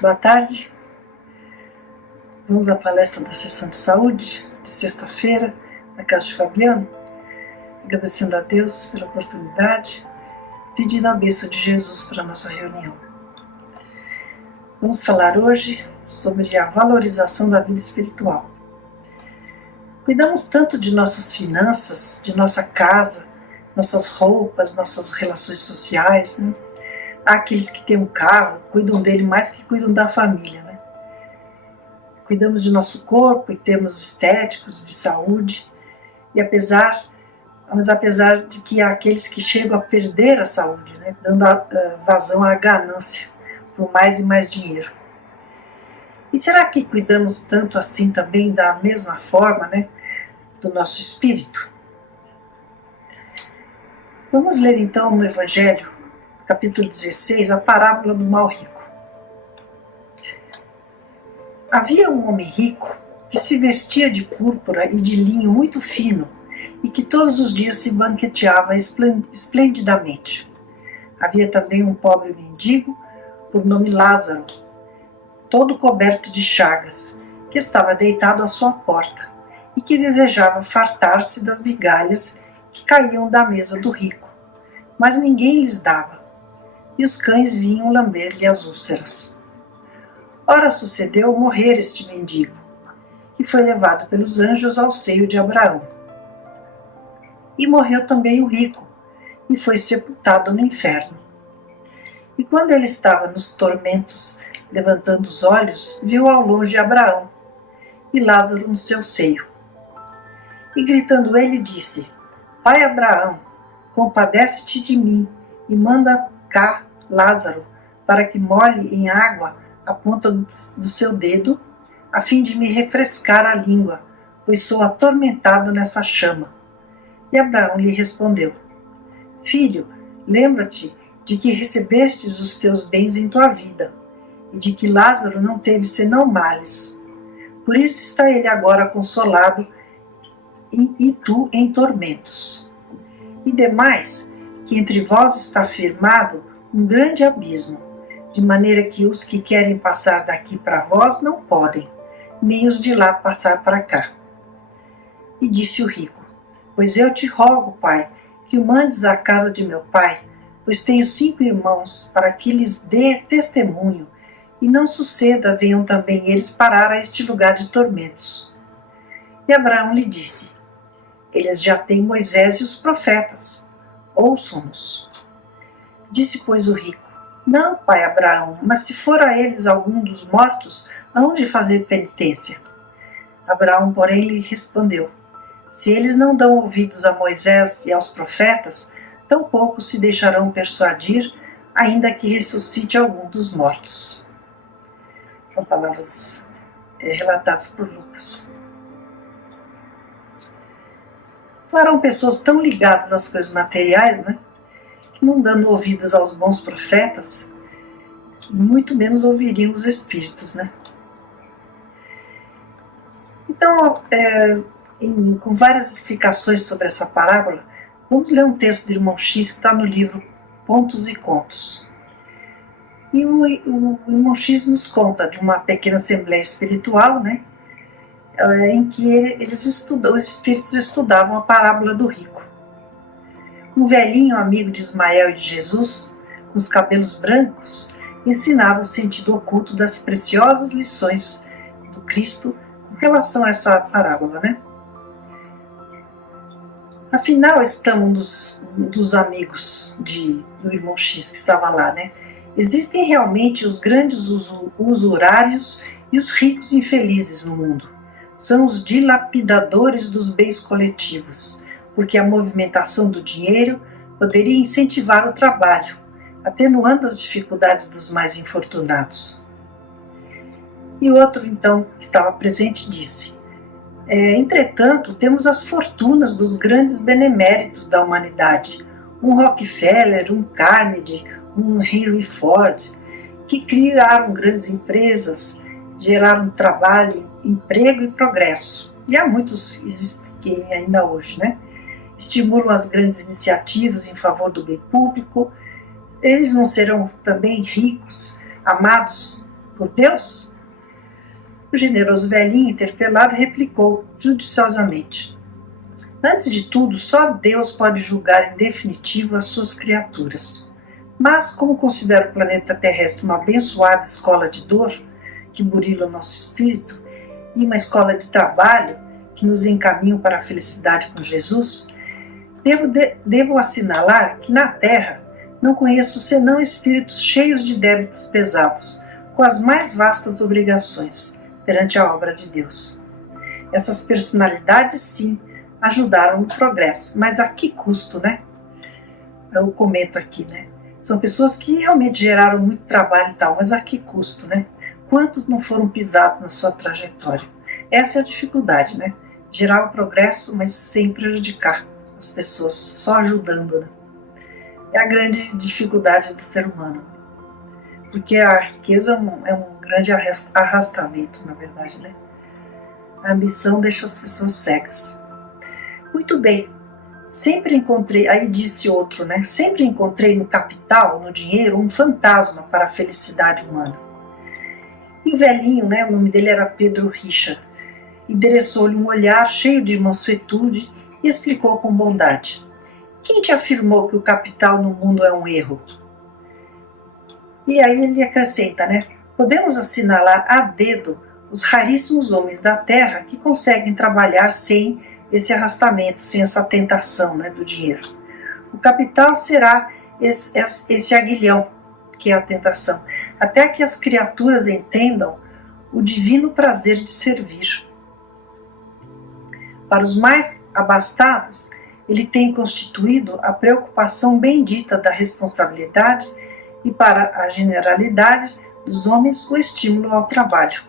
Boa tarde. Vamos à palestra da sessão de saúde de sexta-feira na casa de Fabiano, agradecendo a Deus pela oportunidade, pedindo a bênção de Jesus para a nossa reunião. Vamos falar hoje sobre a valorização da vida espiritual. Cuidamos tanto de nossas finanças, de nossa casa, nossas roupas, nossas relações sociais, né? Há aqueles que têm um carro, cuidam dele mais que cuidam da família, né? Cuidamos de nosso corpo em termos estéticos, de saúde, mas apesar de que há aqueles que chegam a perder a saúde, né? Dando vazão à ganância por mais e mais dinheiro. E será que cuidamos tanto assim também da mesma forma, né, do nosso espírito? Vamos ler então no Evangelho, capítulo 16, a parábola do mal rico. Havia um homem rico que se vestia de púrpura e de linho muito fino e que todos os dias se banqueteava esplendidamente. Havia também um pobre mendigo, por nome Lázaro, todo coberto de chagas, que estava deitado à sua porta e que desejava fartar-se das migalhas que caíam da mesa do rico, mas ninguém lhes dava, e os cães vinham lamber-lhe as úlceras. Ora sucedeu morrer este mendigo, que foi levado pelos anjos ao seio de Abraão. E morreu também o rico, e foi sepultado no inferno. E quando ele estava nos tormentos, levantando os olhos, viu ao longe Abraão e Lázaro no seu seio. E gritando ele, disse: Pai Abraão, compadece-te de mim e manda cá Lázaro, para que molhe em água a ponta do seu dedo, a fim de me refrescar a língua, pois sou atormentado nessa chama. E Abraão lhe respondeu: Filho, lembra-te de que recebestes os teus bens em tua vida, e de que Lázaro não teve senão males. Por isso está ele agora consolado, e tu em tormentos. E demais, que entre vós está firmado um grande abismo, de maneira que os que querem passar daqui para vós não podem, nem os de lá passar para cá. E disse o rico: Pois eu te rogo, pai, que o mandes à casa de meu pai, pois tenho 5 irmãos, para que lhes dê testemunho, e não suceda venham também eles parar a este lugar de tormentos. E Abraão lhe disse: Eles já têm Moisés e os profetas, ouçam-nos. Disse, pois, o rico: Não, pai Abraão, mas se for a eles algum dos mortos, hão de fazer penitência. Abraão, porém, lhe respondeu: Se eles não dão ouvidos a Moisés e aos profetas, tampouco se deixarão persuadir, ainda que ressuscite algum dos mortos. São palavras relatadas por Lucas. Eram pessoas tão ligadas às coisas materiais, né, que não dando ouvidos aos bons profetas, muito menos ouviriam os espíritos, né? Então, com várias explicações sobre essa parábola, vamos ler um texto do irmão X que está no livro Pontos e Contos. E o irmão X nos conta de uma pequena assembleia espiritual, né, em que os espíritos estudavam a parábola do rico. Um velhinho amigo de Ismael e de Jesus, com os cabelos brancos, ensinava o sentido oculto das preciosas lições do Cristo com relação a essa parábola, né? Afinal, exclamam um dos amigos do irmão X que estava lá, né? Existem realmente os grandes usurários e os ricos infelizes no mundo. São os dilapidadores dos bens coletivos, porque a movimentação do dinheiro poderia incentivar o trabalho, atenuando as dificuldades dos mais infortunados. E outro, então, que estava presente, disse: Entretanto, temos as fortunas dos grandes beneméritos da humanidade, um Rockefeller, um Carnegie, um Henry Ford, que criaram grandes empresas, geraram trabalho, emprego e progresso. E há muitos que ainda hoje, né? Estimulam as grandes iniciativas em favor do bem público. Eles não serão também ricos, amados por Deus? O generoso velhinho interpelado replicou judiciosamente: antes de tudo, só Deus pode julgar em definitivo as suas criaturas. Mas, como considero o planeta terrestre uma abençoada escola de dor, que burila o nosso espírito, e uma escola de trabalho, que nos encaminha para a felicidade com Jesus, devo assinalar que na Terra não conheço senão espíritos cheios de débitos pesados, com as mais vastas obrigações perante a obra de Deus. Essas personalidades, sim, ajudaram no progresso, mas a que custo, né? Eu comento aqui, né? São pessoas que realmente geraram muito trabalho e tal, mas a que custo, né? Quantos não foram pisados na sua trajetória? Essa é a dificuldade, né? Gerar o progresso, mas sem prejudicar as pessoas, só ajudando, né? É a grande dificuldade do ser humano. Porque a riqueza é um grande arrastamento, na verdade, né? A ambição deixa as pessoas cegas. Muito bem, sempre encontrei, aí disse outro, né? Sempre encontrei no capital, no dinheiro, um fantasma para a felicidade humana. E o velhinho, né? O nome dele era Pedro Richard, endereçou-lhe um olhar cheio de mansuetude e explicou com bondade: quem te afirmou que o capital no mundo é um erro? E aí ele acrescenta, né? Podemos assinalar a dedo os raríssimos homens da terra que conseguem trabalhar sem esse arrastamento, sem essa tentação, né, do dinheiro. O capital será esse aguilhão que é a tentação, até que as criaturas entendam o divino prazer de servir. Para os mais abastados, ele tem constituído a preocupação bendita da responsabilidade e para a generalidade dos homens o estímulo ao trabalho.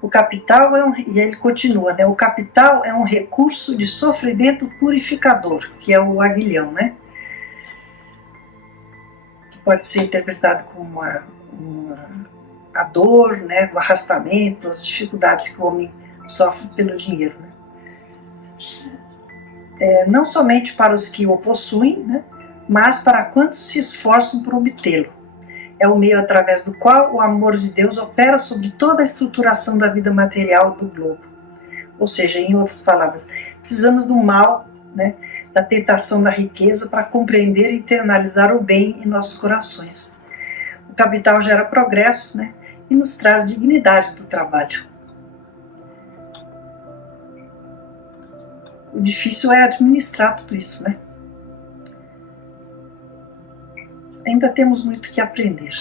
O capital e ele continua, né? O capital é um recurso de sofrimento purificador, que é o aguilhão, né? Que pode ser interpretado como a dor, né? O arrastamento, as dificuldades que o homem sofre pelo dinheiro, né? Não somente para os que o possuem, né? Mas para quantos se esforçam por obtê-lo. É o meio através do qual o amor de Deus opera sobre toda a estruturação da vida material do globo. Ou seja, em outras palavras, precisamos do mal, né, da tentação da riqueza para compreender e internalizar o bem em nossos corações. O capital gera progresso, né, e nos traz dignidade do trabalho. O difícil é administrar tudo isso, né? Ainda temos muito que aprender.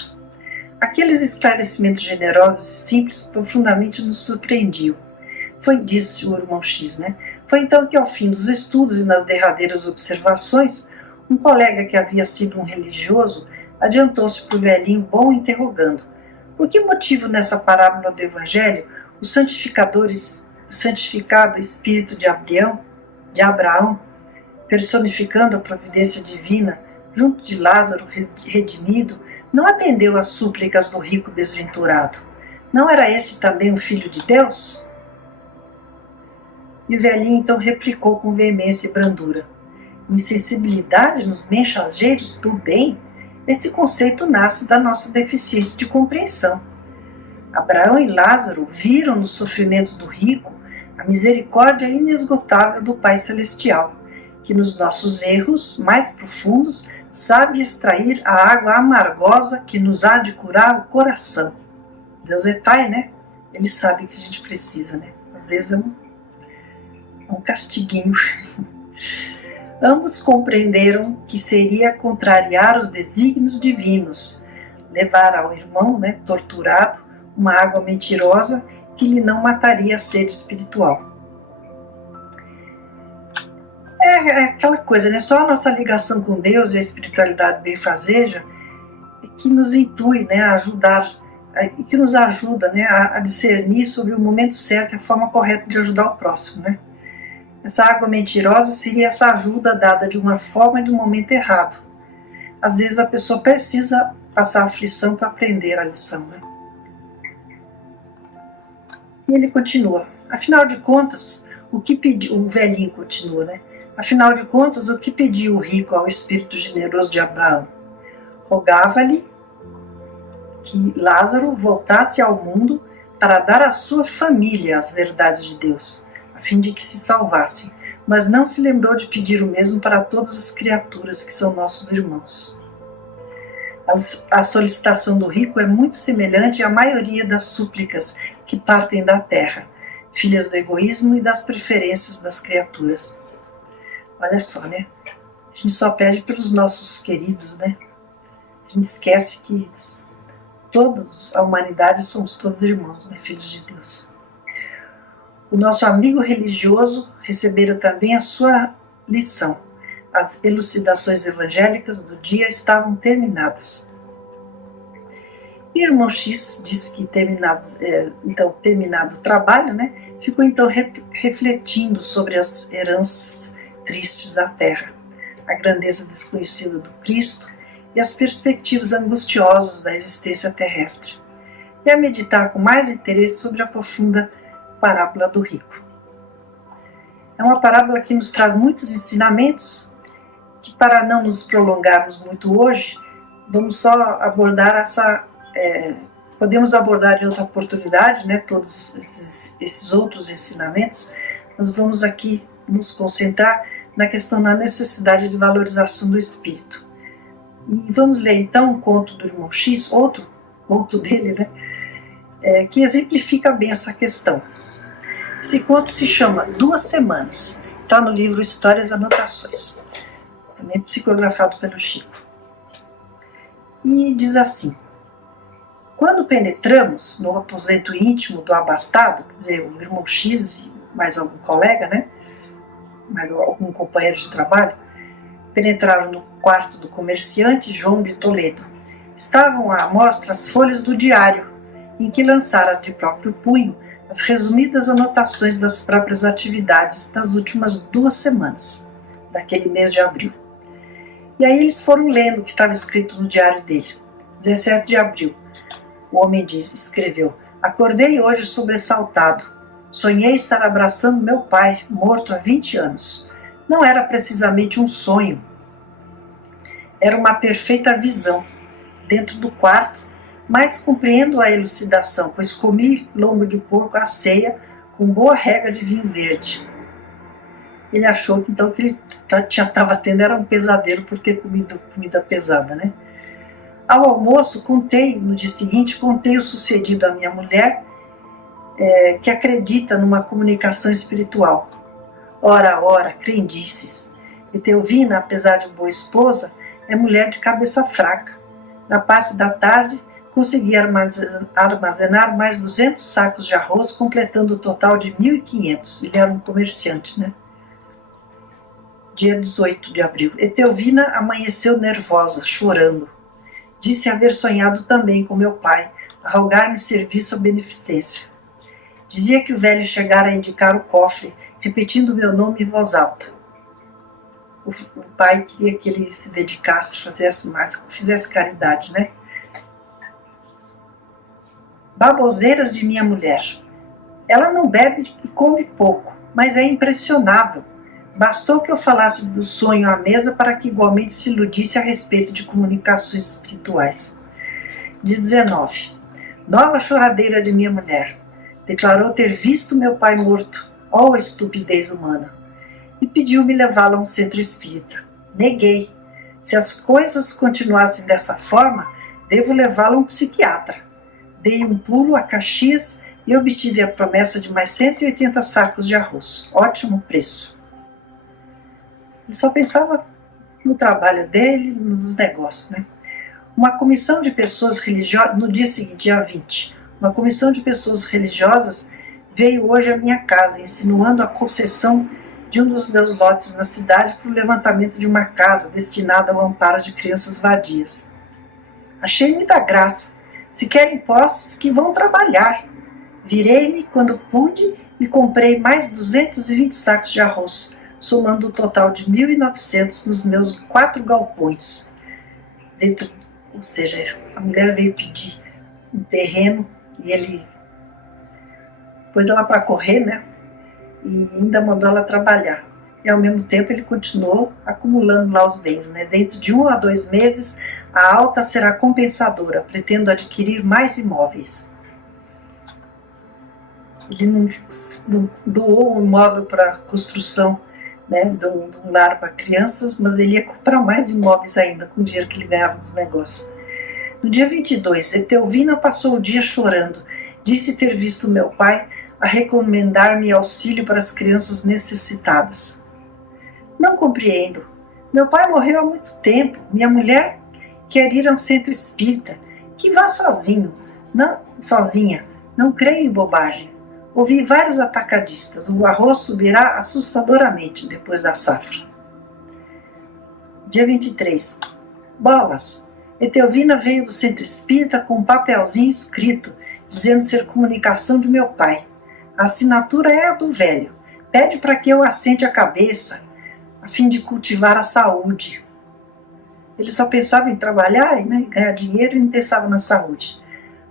Aqueles esclarecimentos generosos e simples profundamente nos surpreendiam. Disse o irmão X, né? Foi então que, ao fim dos estudos e nas derradeiras observações, um colega que havia sido um religioso adiantou-se para o velhinho bom interrogando: por que motivo nessa parábola do Evangelho o santificado espírito de Abraão, personificando a providência divina, junto de Lázaro redimido, não atendeu às súplicas do rico desventurado? Não era este também o Filho de Deus? E o velhinho então replicou com veemência e brandura: insensibilidade nos mensageiros do bem? Esse conceito nasce da nossa deficiência de compreensão. Abraão e Lázaro viram nos sofrimentos do rico a misericórdia inesgotável do Pai Celestial, que nos nossos erros mais profundos sabe extrair a água amargosa que nos há de curar o coração. Deus é Pai, né? Ele sabe que a gente precisa, né? Às vezes é um castiguinho. Ambos compreenderam que seria contrariar os desígnios divinos, levar ao irmão, né, torturado, uma água mentirosa que lhe não mataria a sede espiritual. É aquela coisa, né? Só a nossa ligação com Deus e a espiritualidade benfazeja que nos intui, né, a ajudar, que nos ajuda, né, a discernir sobre o momento certo e a forma correta de ajudar o próximo, né? Essa água mentirosa seria essa ajuda dada de uma forma e de um momento errado. Às vezes a pessoa precisa passar aflição para aprender a lição, né? E ele continua: afinal de contas, o que pediu, o velhinho continua, né? Afinal de contas, o que pediu o rico ao espírito generoso de Abraão? Rogava-lhe que Lázaro voltasse ao mundo para dar à sua família as verdades de Deus, a fim de que se salvassem, mas não se lembrou de pedir o mesmo para todas as criaturas que são nossos irmãos. A solicitação do rico é muito semelhante à maioria das súplicas que partem da terra, filhas do egoísmo e das preferências das criaturas. Olha só, né? A gente só pede pelos nossos queridos, né? A gente esquece que todos, a humanidade, somos todos irmãos, né? Filhos de Deus. O nosso amigo religioso recebera também a sua lição. As elucidações evangélicas do dia estavam terminadas. E o irmão X disse que terminado o trabalho, né, ficou então refletindo sobre as heranças tristes da terra, a grandeza desconhecida do Cristo e as perspectivas angustiosas da existência terrestre, e a meditar com mais interesse sobre a profunda parábola do rico. É uma parábola que nos traz muitos ensinamentos, que para não nos prolongarmos muito hoje, vamos só abordar podemos abordar em outra oportunidade, né, todos esses outros ensinamentos, mas vamos aqui nos concentrar na questão da necessidade de valorização do espírito. E vamos ler então um conto do irmão X, outro conto dele, né, que exemplifica bem essa questão. Esse conto se chama 2 Semanas, está no livro Histórias e Anotações, também psicografado pelo Chico. E diz assim: quando penetramos no aposento íntimo do abastado, quer dizer, o irmão X e mais algum colega, né, mais algum companheiro de trabalho, penetraram no quarto do comerciante João de Toledo. Estavam à mostra as folhas do diário, em que lançara de próprio punho as resumidas anotações das próprias atividades das últimas 2 semanas, daquele mês de abril. E aí eles foram lendo o que estava escrito no diário dele. 17 de abril, o homem escreveu: acordei hoje sobressaltado. Sonhei estar abraçando meu pai, morto há 20 anos. Não era precisamente um sonho. Era uma perfeita visão. Dentro do quarto, mas compreendo a elucidação, pois comi lombo de porco à ceia com boa rega de vinho verde. Ele achou que então que ele estava tendo era um pesadelo por ter comido comida pesada, né? Ao almoço, no dia seguinte, contei o sucedido à minha mulher, que acredita numa comunicação espiritual. Ora, crendices. Etelvina, apesar de boa esposa, é mulher de cabeça fraca. Na parte da tarde, consegui armazenar mais 200 sacos de arroz, completando o total de 1.500. Ele era um comerciante, né? Dia 18 de abril. Etelvina amanheceu nervosa, chorando. Disse haver sonhado também com meu pai, a rogar-me serviço à beneficência. Dizia que o velho chegara a indicar o cofre, repetindo meu nome em voz alta. O pai queria que ele se dedicasse, fizesse caridade, né? Baboseiras de minha mulher. Ela não bebe e come pouco, mas é impressionável. Bastou que eu falasse do sonho à mesa para que igualmente se iludisse a respeito de comunicações espirituais. Dia 19. Nova choradeira de minha mulher. Declarou ter visto meu pai morto. Oh, estupidez humana! E pediu-me levá-lo a um centro espírita. Neguei. Se as coisas continuassem dessa forma, devo levá-lo a um psiquiatra. Dei um pulo a Caxias e obtive a promessa de mais 180 sacos de arroz. Ótimo preço. Ele só pensava no trabalho dele, nos negócios, né? Uma comissão de pessoas religiosas, no dia seguinte, dia 20, uma comissão de pessoas religiosas veio hoje à minha casa, insinuando a concessão de um dos meus lotes na cidade para o levantamento de uma casa destinada ao amparo de crianças vadias. Achei muita graça. Se querem posses, que vão trabalhar. Virei-me quando pude e comprei mais 220 sacos de arroz, somando o total de 1.900 nos meus 4 galpões. Ou seja, a mulher veio pedir um terreno e ele pôs ela para correr, né? E ainda mandou ela trabalhar. E ao mesmo tempo ele continuou acumulando lá os bens, né? Dentro de 1 a 2 meses, A alta será compensadora, pretendo adquirir mais imóveis. Ele não doou um imóvel para construção, né, de um lar para crianças, mas ele ia comprar mais imóveis ainda com o dinheiro que ele ganhava dos negócios. No dia 22, Etelvina passou o dia chorando. Disse ter visto meu pai a recomendar-me auxílio para as crianças necessitadas. Não compreendo. Meu pai morreu há muito tempo. Minha mulher quer ir a um centro espírita. Que vá sozinha. Não creio em bobagem. Ouvi vários atacadistas. O arroz subirá assustadoramente depois da safra. Dia 23. Bolas. Etelvina veio do centro espírita com um papelzinho escrito, dizendo ser comunicação de meu pai. A assinatura é a do velho. Pede para que eu assente a cabeça, a fim de cultivar a saúde. Ele só pensava em trabalhar, né, ganhar dinheiro e não pensava na saúde.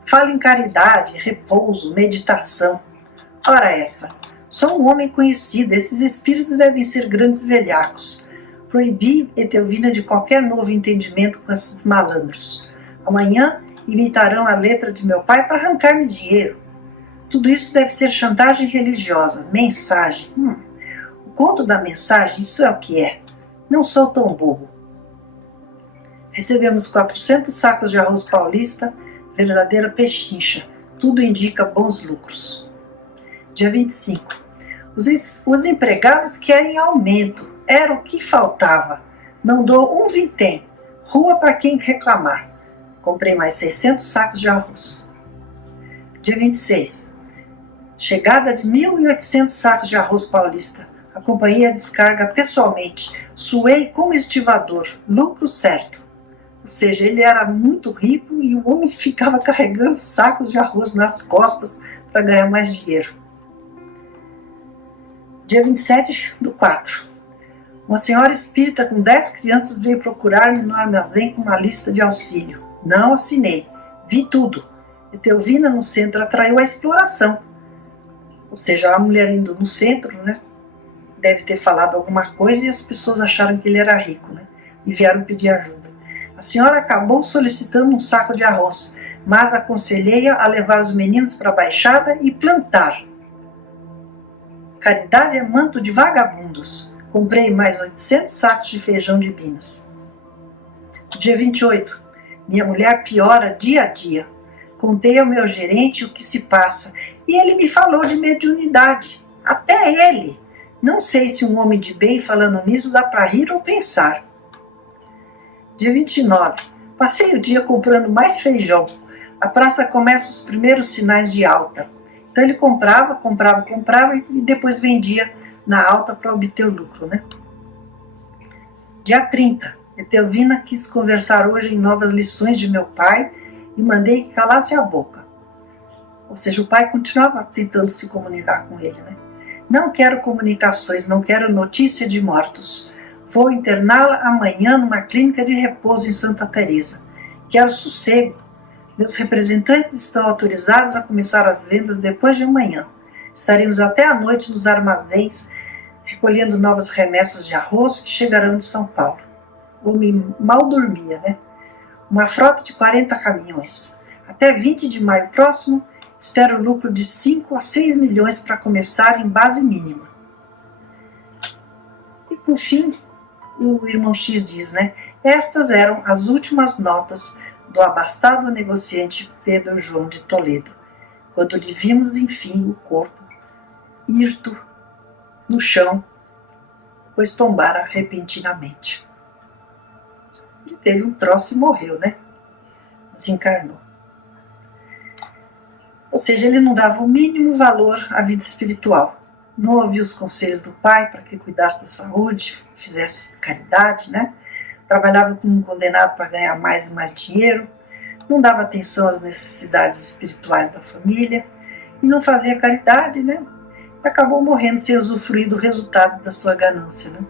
Fala em caridade, repouso, meditação. Ora essa, sou um homem conhecido, esses espíritos devem ser grandes velhacos. Proibi Etelvina de qualquer novo entendimento com esses malandros. Amanhã imitarão a letra de meu pai para arrancar-me dinheiro. Tudo isso deve ser chantagem religiosa, mensagem. O conto da mensagem, isso é o que é. Não sou tão bobo. Recebemos 400 sacos de arroz paulista, verdadeira pechincha. Tudo indica bons lucros. Dia 25. Os empregados querem aumento. Era o que faltava. Não dou um vintém. Rua para quem reclamar. Comprei mais 600 sacos de arroz. Dia 26. Chegada de 1.800 sacos de arroz paulista. Acompanhei a descarga pessoalmente. Suei como estivador. Lucro certo. Ou seja, ele era muito rico e o homem ficava carregando sacos de arroz nas costas para ganhar mais dinheiro. Dia 27/4. Uma senhora espírita com 10 crianças veio procurar-me no armazém com uma lista de auxílio. Não assinei. Vi tudo. Etelvina no centro atraiu a exploração. Ou seja, a mulher indo no centro, né, deve ter falado alguma coisa e as pessoas acharam que ele era rico, né, e vieram pedir ajuda. A senhora acabou solicitando um saco de arroz, mas aconselhei-a a levar os meninos para a baixada e plantar. Caridade é manto de vagabundos. Comprei mais 800 sacos de feijão de Minas. Dia 28. Minha mulher piora dia a dia. Contei ao meu gerente o que se passa e ele me falou de mediunidade. Até ele. Não sei se um homem de bem falando nisso dá para rir ou pensar. Dia 29. Passei o dia comprando mais feijão. A praça começa os primeiros sinais de alta. Então ele comprava e depois vendia na alta para obter o lucro, né? Dia 30. Etelvina quis conversar hoje em novas lições de meu pai e mandei que calasse a boca. Ou seja, o pai continuava tentando se comunicar com ele, né? Não quero comunicações, não quero notícia de mortos. Vou interná-la amanhã numa clínica de repouso em Santa Teresa. Quero sossego. Meus representantes estão autorizados a começar as vendas depois de amanhã. Estaremos até a noite nos armazéns, recolhendo novas remessas de arroz que chegarão de São Paulo. O homem mal dormia, né? Uma frota de 40 caminhões. Até 20 de maio próximo, espero lucro de 5 a 6 milhões para começar em base mínima. E por fim, o irmão X diz, né? Estas eram as últimas notas do abastado negociante Pedro João de Toledo, quando lhe vimos, enfim, o corpo hirto no chão, pois tombara repentinamente. Ele teve um troço e morreu, né? Desencarnou. Ou seja, ele não dava o mínimo valor à vida espiritual. Não ouvia os conselhos do pai para que cuidasse da saúde, fizesse caridade, né? Trabalhava como um condenado para ganhar mais e mais dinheiro, não dava atenção às necessidades espirituais da família e não fazia caridade, né? Acabou morrendo sem usufruir do resultado da sua ganância, né?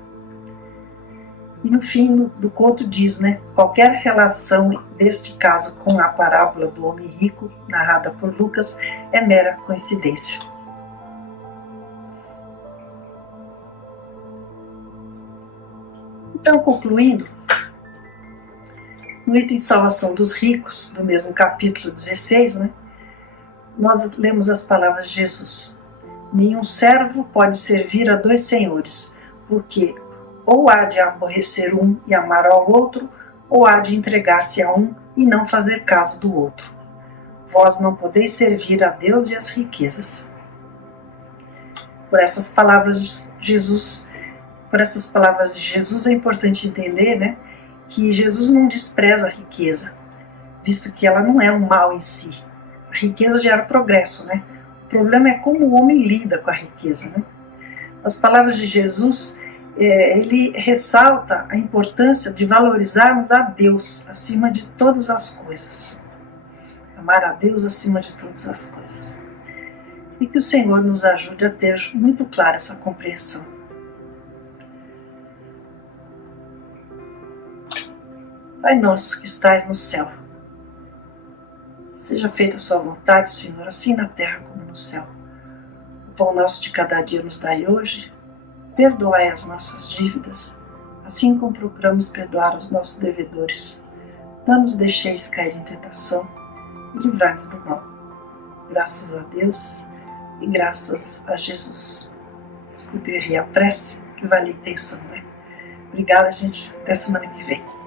E no fim do conto diz, né? Qualquer relação deste caso com a parábola do homem rico, narrada por Lucas, é mera coincidência. Então, concluindo, No item salvação dos ricos, do mesmo capítulo 16, nós lemos as palavras de Jesus. Nenhum servo pode servir a dois senhores, porque ou há de aborrecer um e amar ao outro, ou há de entregar-se a um e não fazer caso do outro. Vós não podeis servir a Deus e às riquezas. Por essas palavras de Jesus é importante entender, que Jesus não despreza a riqueza, visto que ela não é um mal em si. A riqueza gera progresso, O problema é como o homem lida com a riqueza, As palavras de Jesus, ele ressalta a importância de valorizarmos a Deus acima de todas as coisas. Amar a Deus acima de todas as coisas. E que o Senhor nos ajude a ter muito clara essa compreensão. Pai nosso que estais no céu, seja feita a sua vontade, Senhor, assim na terra como no céu. O pão nosso de cada dia nos dai hoje. Perdoai as nossas dívidas, assim como procuramos perdoar os nossos devedores. Não nos deixeis cair em tentação e livrai-nos do mal. Graças a Deus e graças a Jesus. Desculpe, eu errei a prece, que vale a intenção, Obrigada, gente. Até semana que vem.